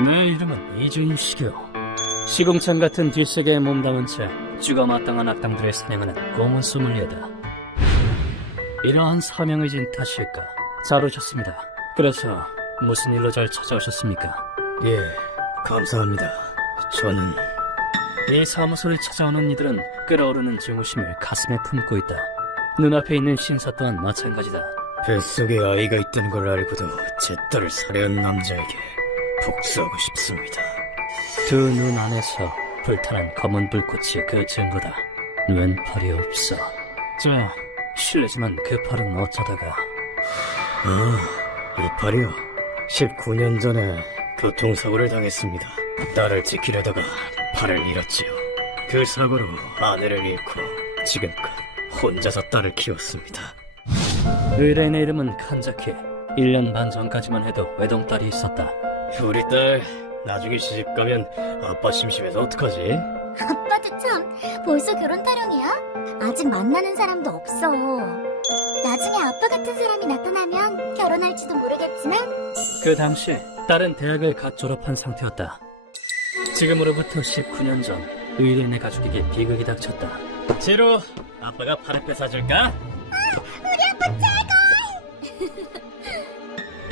내 이름은 이준식이오. 시궁창 같은 뒷세계에 몸담은 채 죽어마땅한 악당들을 사냥하는 고문 소믈리에다. 이러한 사명을 진 탓일까? 잘 오셨습니다. 그래서 무슨 일로 절 찾아오셨습니까? 예, 감사합니다. 저는 이 사무소를 찾아오는 이들은 끓어오르는 증오심을 가슴에 품고 있다. 눈앞에 있는 신사 또한 마찬가지다. 뱃속에 아이가 있다는 걸 알고도 제 딸을 살해한 남자에게 복수하고 싶습니다. 두 눈 안에서 불타는 검은 불꽃이 그 증거다. 왼팔이 없어. 실례지만 그 팔은 어쩌다가... 이 팔이요. 19년 전에 교통사고를 당했습니다. 딸을 지키려다가 팔을 잃었지요. 그 사고로 아내를 잃고 지금껏 혼자서 딸을 키웠습니다. 의뢰인의 이름은 칸자키. 1년 반 전까지만 해도 외동딸이 있었다. 우리 딸 나중에 시집가면 아빠 심심해서 어떡하지? 아빠도 참 벌써 결혼 타령이야? 아직 만나는 사람도 없어. 나중에 아빠 같은 사람이 나타나면 결혼할지도 모르겠지만 그 당시 딸은 대학을 갓 졸업한 상태였다. 지금으로부터 19년 전 의뢰인의 가족에게 비극이 닥쳤다. 제로, 아빠가 팔을 뺏어줄까?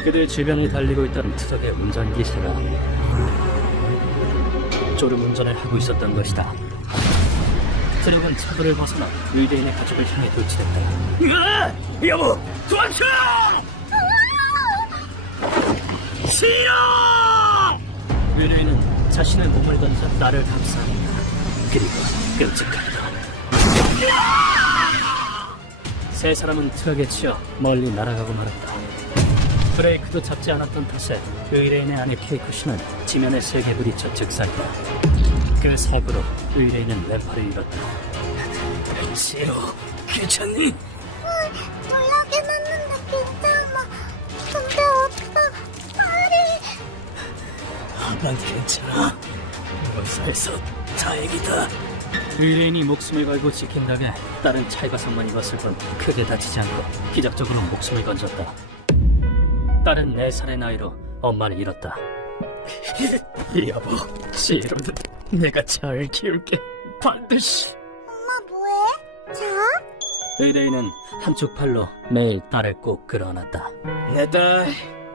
그들 주변을 달리고 있던 트럭의 운전기사가 졸음운전을 하고 있었던 것이다. 트럭은 차도를 벗어나 의뢰인의 가족을 향해 돌진했다. 여보, 도와줘! 싫어! 의뢰인은 자신의 몸을 던져 딸을 감싸는다. 그리고 끔찍하게도 세 사람은 트럭에 치여 멀리 날아가고 말았다. 브레이크도 잡지 않았던 탓에 의뢰인의 아내 케이코 씨는 지면에 세게 부딪혀 즉사했다. 그 사고로 의뢰인은 왼팔을 잃었다. 싫어, 괜찮니? 놀라긴 했는데 괜찮아. 근데 아빠 팔이... 난 괜찮아. 무사해서 다행이다. 의뢰인이 목숨을 걸고 지킨 덕에 딸은 찰과상만 입었을 뿐 크게 다치지 않고 기적적으로 목숨을 건졌다. 딸은 4살의 나이로 엄마를 잃었다. 여보, 지로는 내가 잘 키울게. 반드시. 엄마 뭐해? 자? 의뢰인은 한쪽 팔로 매일 딸을 꼭 끌어안았다. 내 딸,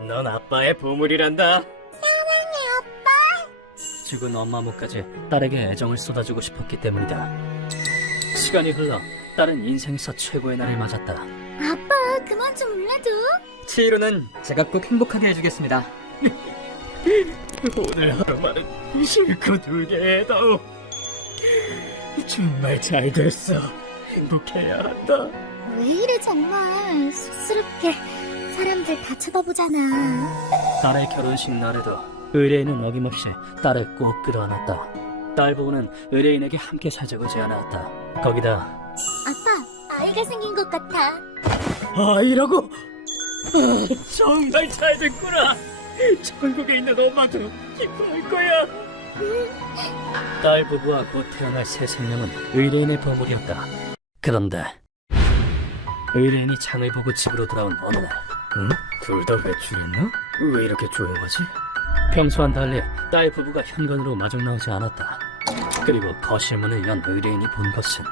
넌 아빠의 보물이란다. 사랑해 아빠. 죽은 엄마 목까지 딸에게 애정을 쏟아주고 싶었기 때문이다. 시간이 흘러 딸은 인생에서 최고의 날을 맞았다. 아빠 그만 좀 울래도. 치히로는 제가 꼭 행복하게 해주겠습니다. 오늘 하루만은 실컷 울게 해다오. 정말 잘 됐어. 행복해야 한다. 왜 이래 정말 쑥스럽게 사람들 다 쳐다보잖아. 딸의 결혼식 날에도 의뢰인은 어김없이 딸을 꼭 끌어안았다. 딸 보고는 의뢰인에게 함께 살자고 제안해왔다. 거기다 아빠 아이가 생긴 것 같아. 아이라고? 정말 잘 됐구나. 천국에 있는 엄마도 기뻐할 거야. 딸 부부와 곧 태어날 새 생명은 의뢰인의 보물이었다. 그런데 의뢰인이 장을 보고 집으로 돌아온 어느 날, 응? 둘 다 외출했나? 왜 이렇게 조용하지? 평소와는 달리 딸 부부가 현관으로 마중 나오지 않았다. 그리고 거실 문을 연 의뢰인이 본 것은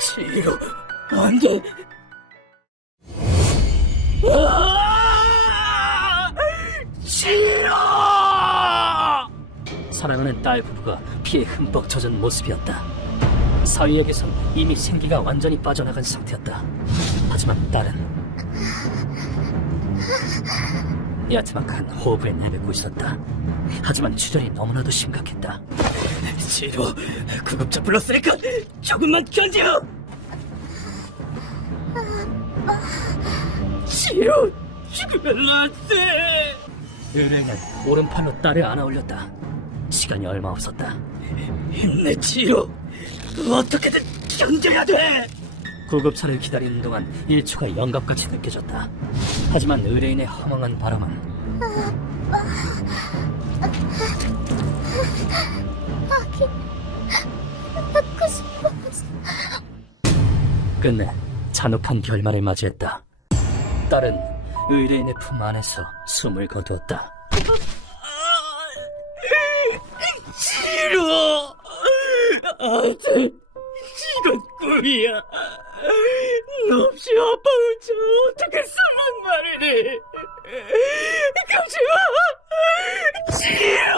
지로, 안 돼. 지로! 사랑하는 딸 부부가 피에 흠뻑 젖은 모습이었다. 사위에게선 이미 생기가 완전히 빠져나간 상태였다. 하지만 딸은 야트막한 호흡을 내뱉고 있었다. 하지만 출혈이 너무나도 심각했다. 지로, 구급차 불렀으니까 조금만 견뎌! 지로, 죽으면 안 돼! 의뢰인은 오른팔로 딸을 안아 올렸다. 시간이 얼마 없었다. 힘내, 지로! 어떻게든 견뎌야 돼! 구급차를 기다리는 동안 1초가 영갑같이 느껴졌다. 하지만 의뢰인의 허망한 바람은 아기 낳고 싶어. 끝내 잔혹한 결말을 맞이했다. 딸은 의뢰인의 품 안에서 숨을 거두었다. 싫어. 아들, 이건 꿈이야. 너 없이 아빠 혼자 어떻게 살란 말이니? 가지마. 싫어.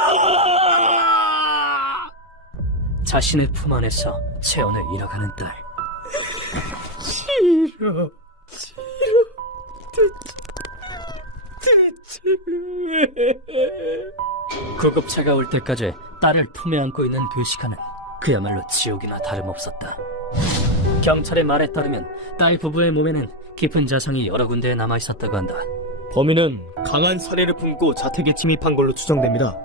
자신의 품 안에서 체온을 잃어가는 딸. 싫어. 구급차가 올 때까지 딸을 품에 안고 있는 그 시간은 그야말로 지옥이나 다름없었다. 경찰의 말에 따르면 딸 부부의 몸에는 깊은 자상이 여러 군데에 남아있었다고 한다. 범인은 강한 살해를 품고 자택에 침입한 걸로 추정됩니다.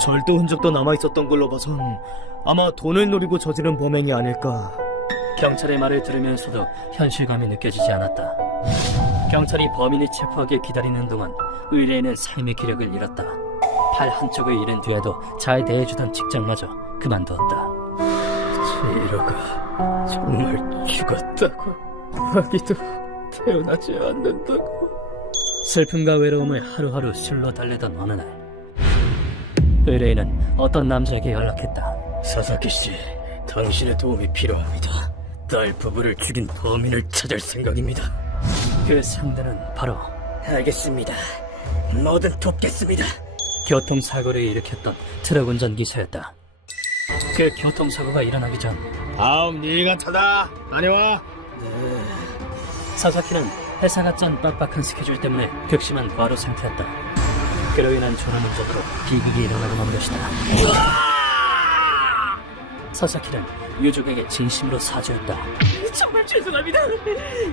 절도 흔적도 남아있었던 걸로 봐선 아마 돈을 노리고 저지른 범행이 아닐까. 경찰의 말을 들으면서도 현실감이 느껴지지 않았다. 경찰이 범인을 체포하길 기다리는 동안 의뢰인은 삶의 기력을 잃었다. 팔 한쪽을 잃은 뒤에도 잘 대해주던 직장마저 그만두었다. 제이로가 정말 죽었다고. 아기도 태어나지 않는다고. 슬픔과 외로움을 하루하루 술로 달래던 어느 날, 의뢰인은 어떤 남자에게 연락했다. 사사키 씨, 당신의 도움이 필요합니다. 딸 부부를 죽인 범인을 찾을 생각입니다. 그 상대는 바로 알겠습니다. 뭐든 돕겠습니다. 교통사고를 일으켰던 트럭 운전기사였다. 그 교통사고가 일어나기 전 다음 네가 찾아. 다녀와. 사사키는 회사가 짠 빡빡한 스케줄 때문에 극심한 과로 상태였다. 그로 인한 졸음운전으로 비극이 일어나고 만 것이다. 사사키는 유족에게 진심으로 사죄했다. 정말 죄송합니다.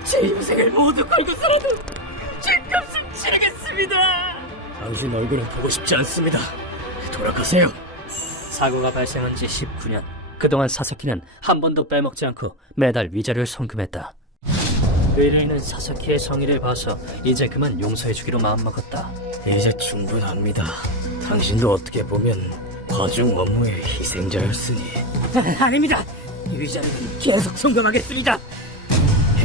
제 인생을 모두 걸고서라도 죄값을 치르겠습니다. 당신 얼굴은 보고 싶지 않습니다. 돌아가세요. 사고가 발생한 지 19년. 그동안 사사키는 한 번도 빼먹지 않고 매달 위자료를 송금했다. 의뢰인은 사사키의 성의를 봐서 이제 그만 용서해주기로 마음먹었다. 이제 충분합니다. 당신도 어떻게 보면 과중 업무의 희생자였으니. 아닙니다. 위자료는 계속 송금하겠습니다.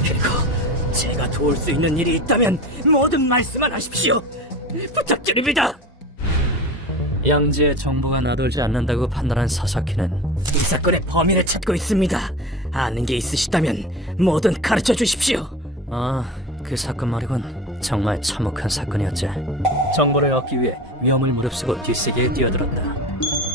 그리고 제가 도울 수 있는 일이 있다면 모든 말씀만 하십시오. 부탁드립니다. 양지의 정보가 나돌지 않는다고 판단한 사사키는 이 사건의 범인을 찾고 있습니다. 아는 게 있으시다면 뭐든 가르쳐 주십시오. 그 사건 말이군. 정말 참혹한 사건이었지. 정보를 얻기 위해 위험을 무릅쓰고 뒷세계에 뛰어들었다.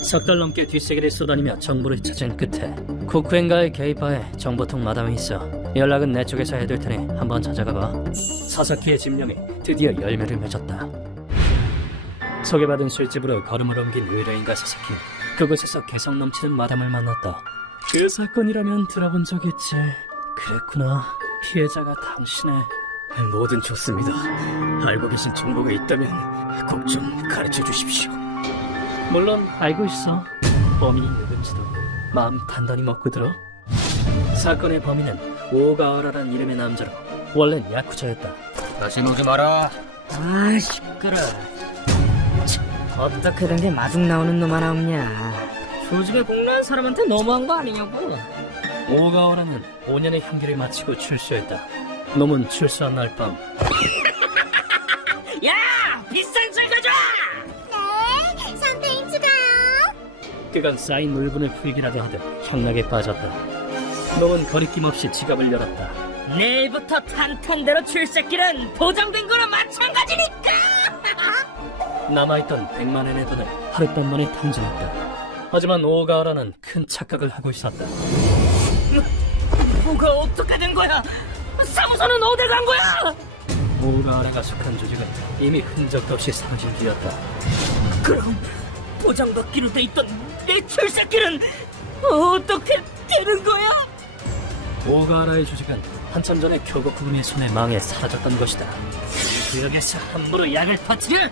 석 달 넘게 뒷세계를 쏘다니며 정보를 찾은 끝에 코쿠엔가의 게이바에 정보통 마담이 있어. 연락은 내 쪽에서 해둘 테니 한번 찾아가봐. 사사키의 집념이 드디어 열매를 맺었다. 소개받은 술집으로 걸음을 옮긴 의뢰인과 사사키는 그곳에서 개성 넘치는 마담을 만났다. 그 사건이라면 들어본 적 있지. 그랬구나. 피해자가 당신의... 뭐든 좋습니다. 알고 계신 정보가 있다면 꼭 좀 가르쳐 주십시오. 물론 알고 있어. 범인이 누군지도 마음 단단히 먹고 들어. 사건의 범인은 오가와라란 이름의 남자로 원래는 야쿠자였다. 다시 오지 마라. 아 시끄러. 어떻게 된 게 마중 나오는 놈 하나 없냐. 조직에 공로한 사람한테 너무한 거 아니냐고. 오가와라는 5년의 형기를 마치고 출소했다. 놈은 출소한 날 밤 야 비싼 술 가져. 네, 샴페인 추가요. 그간 쌓인 울분을 풀기라도 하듯 향락에 빠졌다. 놈은 거리낌 없이 지갑을 열었다. 내일부터 탄탄대로 출세길은 보장된 거나 마찬가지니까. 남아있던 100만엔의 돈을 하룻밤 만에 탕진했다. 하지만 오가와라는 큰 착각을 하고 있었다. 뭐가 어떻게 된 거야? 사무소는 어디 간 거야? 오가와라가 속한 조직은 이미 흔적도 없이 사라진 뒤였다. 그럼 보장받기로 돼 있던 내 출세길은 어떻게 되는 거야? 오가와라의 조직은 한참 전에 교국군의 손에 망해 사라졌던 것이다. 구역에서 함부로 약을 퍼뜨려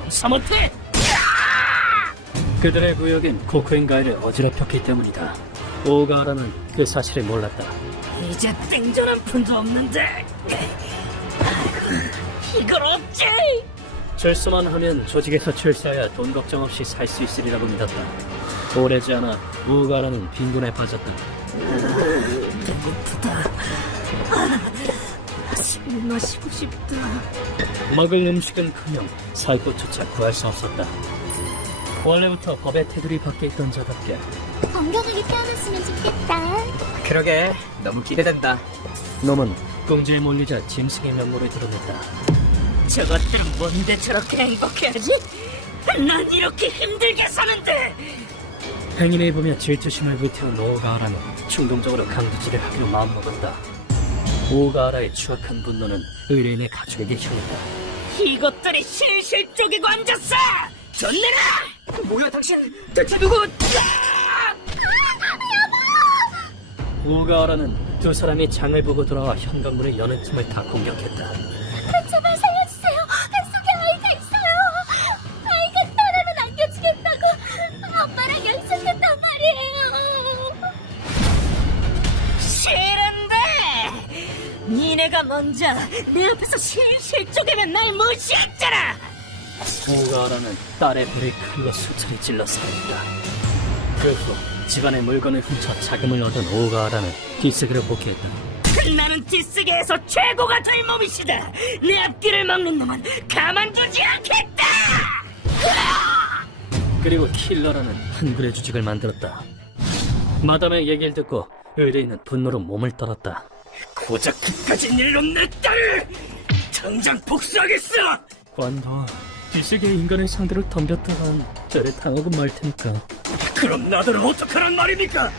용서 못해. 그들의 구역엔 코쿠엔가이를 어지럽혔기 때문이다. 오가와라는 그 사실을 몰랐다. 이제 땡전 한 푼도 없는데 이걸 어찌? 출소만 하면 조직에서 출세해야 돈 걱정 없이 살 수 있으리라고 믿었다. 오래지 않아 오가와라는 빈곤에 빠졌다. 마시고 싶다. 먹을 음식은커녕 살 곳조차 구할 수 없었다. 원래부터 법의 테두리 밖에 있던 자답게 건강하게 태어났으면 좋겠다. 그러게, 너무 기대된다. 놈은 공주에 몰리자 짐승의 면모를 드러냈다. 저것들은 뭔데 저렇게 행복해하지? 난 이렇게 힘들게 사는데. 행인을 보며 질투심을 불태운 오가하라는 충동적으로 강도질을 하기로 마음먹었다. 오가하라의 추악한 분노는 의뢰인의 가족에게 향했다. 이것들이 실실 쪼개고 앉았어. 존내라. 뭐야 당신? 대체 누구? 오가하라는 두 사람이 장을 보고 돌아와 현관문의 여는 틈을 다 공격했다. 제발 살려주세요. 뱃속에 아이가 있어요. 아이가 떠나면 안겨주겠다고 아빠랑 약속했단 말이에요. 싫은데. 니네가 먼저 내 앞에서 실실 쪼개면 날 무시했잖아. 오가하라는 딸의 배를 칼로 수차례 찔러 살했다. 그 후 집안의 물건을 훔쳐 자금을 얻은 오가하라는 뒷세계로 복귀했다. 나는 뒷세계에서 최고가 될 몸이시다. 내 앞길을 막는 놈은 가만두지 않겠다. 그리고 킬러라는 한글의 주직을 만들었다. 마담의 얘기를 듣고 의뢰인은 분노로 몸을 떨었다. 고작 그까진 일로 내 딸을 당장 복수하겠어. 관도 뒷세계의 인간을 상대로 덤볐다간 죄를 당하고 말 테니까. 그럼 나들은 어떡하란 말입니까?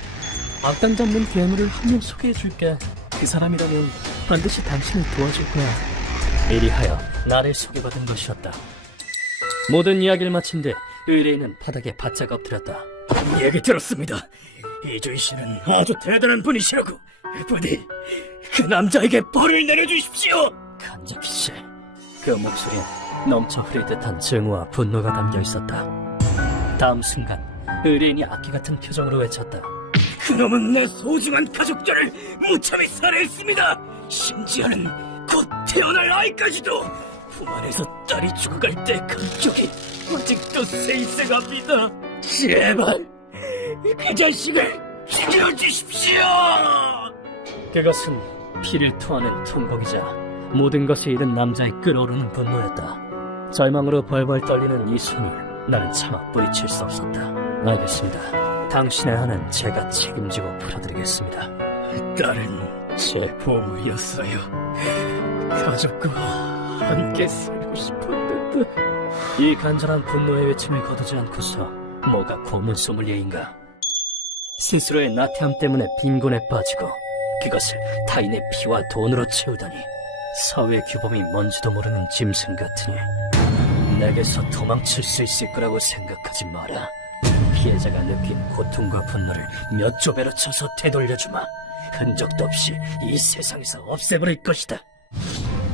악당 잡는 괴물을 한 명 소개해줄게. 그 사람이라면 반드시 당신을 도와줄 거야. 이리하여 나를 소개받은 것이었다. 모든 이야기를 마친 뒤 의뢰인은 바닥에 바짝 엎드렸다. 얘기 들었습니다. 이주희 씨는 아주 대단한 분이시라고. 부디 그 남자에게 벌을 내려주십시오. 간접히 씨. 그 목소리엔 넘쳐 흐를 듯한 증오와 분노가 담겨 있었다. 다음 순간 의뢰인이 악기 같은 표정으로 외쳤다. 그놈은 내 소중한 가족들을 무참히 살해했습니다. 심지어는 곧 태어날 아이까지도. 품 안에서 딸이 죽어갈 때 감격이 아직도 세이세갑니다. 제발 그 자식을 죽여주십시오. 그것은 피를 토하는 통곡이자 모든 것을 잃은 남자의 끓어오르는 분노였다. 절망으로 벌벌 떨리는 이 손을 나는 차마 뿌리칠 수 없었다. 알겠습니다. 당신의 한은 제가 책임지고 풀어드리겠습니다. 딸은 제 보물이었어요. 가족과 함께 살고 싶었는데. 이 간절한 분노의 외침을 거두지 않고서 뭐가 고문 소믈리에인가. 스스로의 나태함 때문에 빈곤에 빠지고 그것을 타인의 피와 돈으로 채우다니. 사회 규범이 뭔지도 모르는 짐승 같으니 내게서 도망칠 수 있을 거라고 생각하지 마라. 피해자가 느낀 고통과 분노를 몇 조배로 쳐서 되돌려주마. 흔적도 없이 이 세상에서 없애버릴 것이다.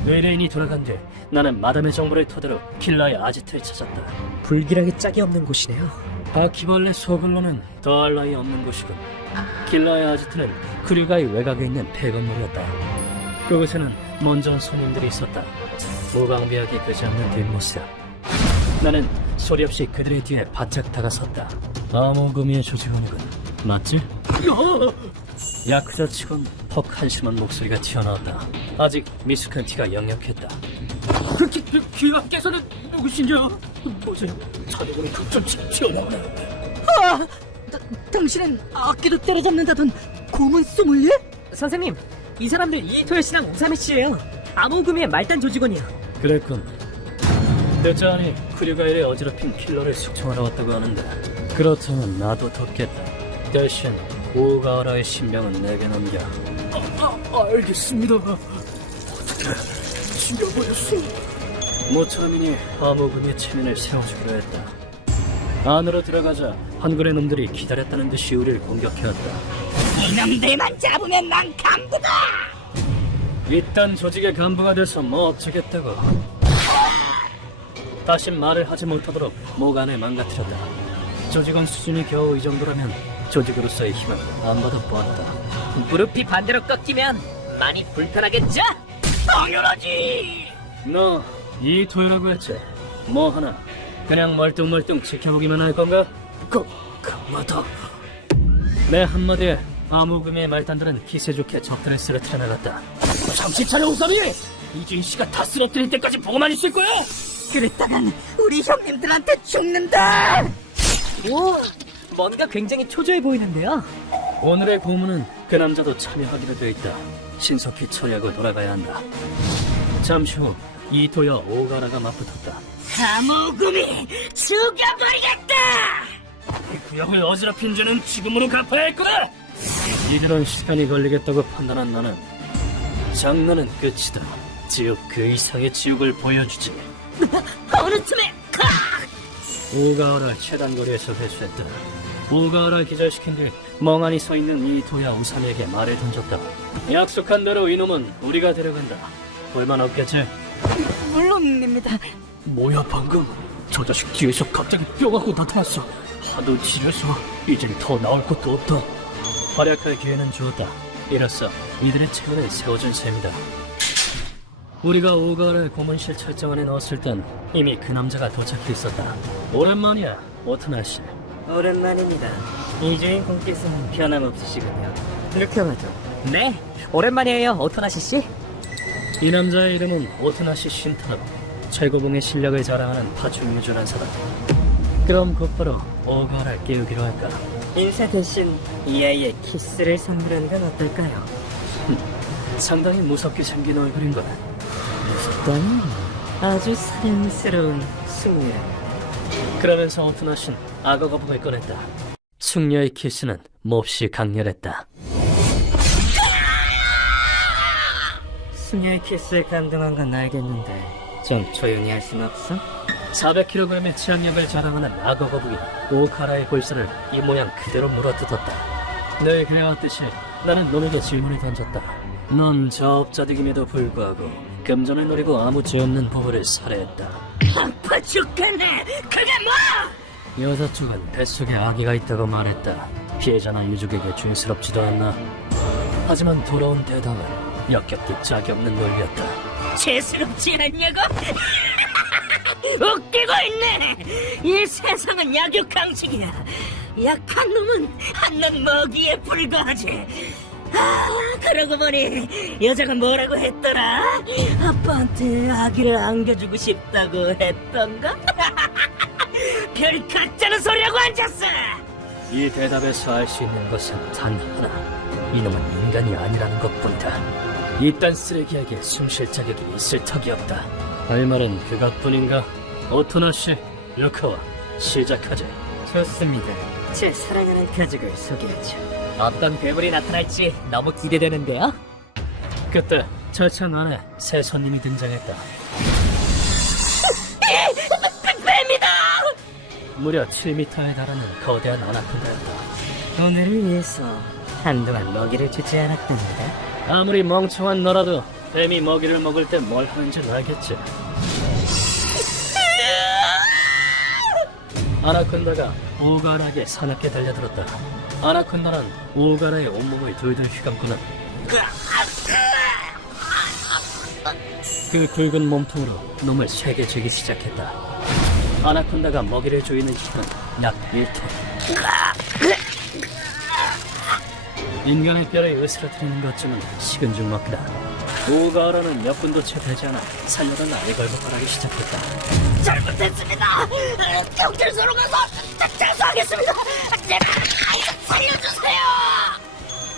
의뢰인이 돌아간 뒤 나는 마담의 정보를 토대로 킬러의 아지트를 찾았다. 불길하게 짝이 없는 곳이네요. 바퀴벌레 소굴로는 더할 나위 없는 곳이군. 킬러의 아지트는 크류가의 외곽에 있는 폐건물이었다. 그곳에는 먼저 손님들이 있었다. 무방비하게 그지 않는 뒷모습. 나는 소리 없이 그들의 뒤에 바짝 다가섰다. 암호금이의 조직원이군. 맞지? 야쿠자 치곤 퍽 한심한 목소리가 튀어나왔다. 아직 미숙한 티가 역력했다. 귀하께서는 누구시냐? 보세요, 자네분이 극점치가 튀어나오네. 당신은 악기도 때려잡는다던 고문 소믈리에? 선생님, 이 사람들 이토요 씨랑 우사미 씨예요. 암호금의 말단 조직원이요. 그랬군. 듣자하니 크류가일에 어지럽힌 킬러를 숙청하러 왔다고 하는데, 그렇다면 나도 돕겠다. 대신 오가하라의 신병은 내게 넘겨. 알겠습니다. 어떻게 죽여버렸어? 모처럼이니 암호금의 체면을 세워주기로 했다. 안으로 들어가자 한글의 놈들이 기다렸다는 듯이 우리를 공격해왔다. 이놈들만 잡으면 난 간부다. 이딴 조직의 간부가 돼서 뭐 어쩌겠다고. 다시 말을 하지 못하도록 모간을 망가뜨렸다. 조직원 수준이 겨우 이 정도라면 조직으로서의 힘은 안 받아보았다. 무릎이 반대로 꺾이면 많이 불편하겠죠? 당연하지. 너 이토요라고 했지? 뭐 하나? 그냥 멀뚱멀뚱 지켜보기만 할 건가? 강마다. 내 한마디에 암흑음의 말단들은 기세 좋게 적들을 쓰러뜨려 나갔다. 정신 차려 우사미! 이주인 씨가 다 쓰러뜨릴 때까지 보고만 있을 거야! 그랬다간 우리 형님들한테 죽는다! 오, 뭔가 굉장히 초조해 보이는데요? 오늘의 고문은 그 남자도 참여하기로 되어 있다. 신속히 처리하고 돌아가야 한다. 잠시 후 이토와 오가라가 맞붙었다. 암호금이 죽여버리겠다! 이 구역을 어지럽힌 죄는 지금으로 갚아야 할 거야! 이들은 시간이 걸리겠다고 판단한 나는 장난은 끝이다. 지옥 그 이상의 지옥을 보여주지. 어느 틈에 오가와를 최단 거리에서 회수했다. 오가와를 기절시킨 뒤 멍하니 서 있는 이토야 우사미에게 말을 던졌다. 약속한 대로 이놈은 우리가 데려간다. 불만 없겠지? 물론입니다. 뭐야 방금? 저 자식 뒤에서 갑자기 뿅하고 나타났어. 하도 지려서 이젠 더 나올 것도 없다. 활약할 기회는 주었다. 이로써 이들의 체면을 세워준 셈이다. 우리가 오가를 고문실 철저안에 넣었을 땐 이미 그 남자가 도착해 있었다. 오랜만이야, 오트나 씨. 오랜만입니다. 이주인 공께서는 변함없으시군요. 이렇게 하죠. 네, 오랜만이에요, 오토나시 씨. 이 남자의 이름은 오트나시 신타로. 최고봉의 실력을 자랑하는 파충류존한 사람. 그럼 곧바로 오가를 깨우기로 할까? 인사 대신 이 아이의 키스를 선물하는 건 어떨까요? 상당히 무섭게 생긴 얼굴인걸. 무섭다니 아주 사랑스러운 숙녀. 그러면서 오트나신 악어 거북을 꺼냈다. 숙녀의 키스는 몹시 강렬했다. 숙녀의 키스에 감동한 건 알겠는데 좀 조용히 할 순 없어? 400kg의 치악력을 자랑하는 악어 거북이 오카라의 볼살을 이 모양 그대로 물어뜯었다. 늘 그래왔듯이 나는 놈에게 질문을 던졌다. 넌 저업자득임에도 불구하고 금전을 노리고 아무 죄 없는 부부를 살해했다. 아파 죽겠네! 그게 뭐! 여자 쪽은 뱃속에 아기가 있다고 말했다. 피해자나 유족에게 죄스럽지도 않나. 하지만 돌아온 대답은 역겹게 짝이 없는 논리였다. 죄스럽지 않냐고? 웃기고 있네! 이 세상은 약육강식이야. 약한 놈은 한낱 먹이에 불과하지. 아, 그러고 보니 여자가 뭐라고 했더라? 아빠한테 아기를 안겨주고 싶다고 했던가? 별 가짜는 소리라고 앉았어! 이 대답에서 알 수 있는 것은 단 하나. 이놈은 인간이 아니라는 것뿐이다. 이딴 쓰레기에게 숨쉴 자격이 있을 턱이 없다. 할 말은 그것뿐인가? 오토나 씨, 루카와 시작하자. 좋습니다. 제 사랑하는 가족을 소개하죠. 어떤 괴물이 나타날지 너무 기대되는데요? 그때 철창 안에 새 손님이 등장했다. 뱀이다! 무려 7m에 달하는 거대한 아나콘다였다. 오늘을 위해서 한동안 먹이를 주지 않았답니다. 아무리 멍청한 너라도 뱀이 먹이를 먹을 때 뭘 하는지 알겠지. 아나콘다가 오가라에게 사납게 달려들었다. 아나콘다는 오가라의 온몸을 돌돌 휘감고는 그 굵은 몸통으로 놈을 세게 쥐기 시작했다. 아나콘다가 먹이를 조이는 시간 약 1톤. 인간의 뼈를 으스러뜨리는 것쯤은 식은 죽 먹기다. 오가라는 몇 분도 채 되지 않아 살려달라 애걸복걸하기 시작했다. 잘못했습니다. 경찰서로 가서 자수하겠습니다. 제발 살려주세요.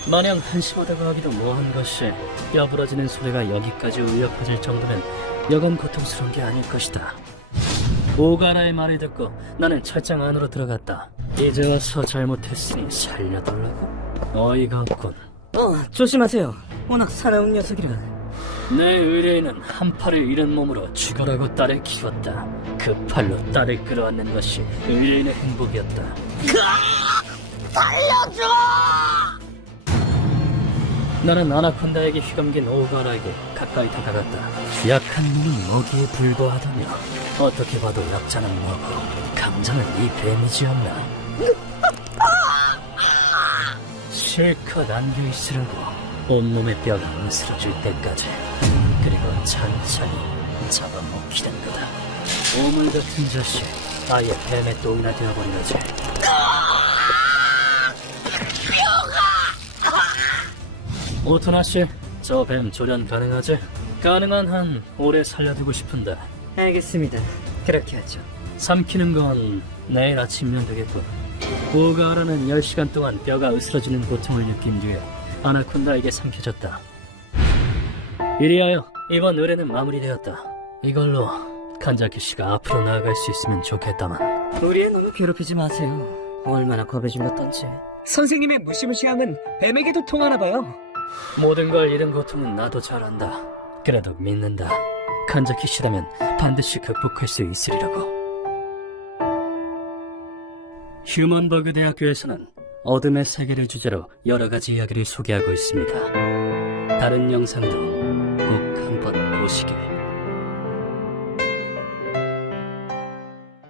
마냥 한심하다고 하기도 뭐한 것이 뼈 부러지는 소리가 여기까지 울려 퍼질 정도면 여간 고통스러운 게 아닐 것이다. 오가라의 말을 듣고 나는 철장 안으로 들어갔다. 이제 와서 잘못했으니 살려달라고? 어이가 없군. 조심하세요. 워낙 사나운 녀석이라. 내 의뢰인은 한 팔을 잃은 몸으로 죽어라고 딸을 키웠다. 그 팔로 딸을 끌어안는 것이 의뢰인의 행복이었다. 살려줘! 나는 아나콘다에게 휘감긴 오가라에게 가까이 다가갔다. 약한 놈이 먹이에 불과하다며 어떻게 봐도 약자는 뭐고 강자는 이 뱀이지였나. 실컷 안겨있으라고. 온몸의 뼈가 으스러질 때까지. 그리고 천천히 잡아먹히는 거다. 오물 같은 자식, 아예 뱀의 똥이나 되어버리라지. 뼈가! 오토나 씨, 저 뱀 조련 가능하지? 가능한 한 오래 살려두고 싶은데 알겠습니다. 그렇게 하죠. 삼키는 건 내일 아침이면 되겠군. 우가라는 10시간 동안 뼈가 으스러지는 고통을 느낀 뒤에 아나콘다에게 삼켜졌다. 이리하여 이번 의뢰는 마무리되었다. 이걸로 칸자키 씨가 앞으로 나아갈 수 있으면 좋겠다만. 우리 애 너무 괴롭히지 마세요. 얼마나 겁에 좀 받던지. 선생님의 무시무시함은 뱀에게도 통하나 봐요. 모든 걸 잃은 고통은 나도 잘 안다. 그래도 믿는다. 칸자키 씨라면 반드시 극복할 수 있으리라고. 휴먼버그 대학교에서는 어둠의 세계를 주제로 여러 가지 이야기를 소개하고 있습니다. 다른 영상도 꼭 한번 보시길.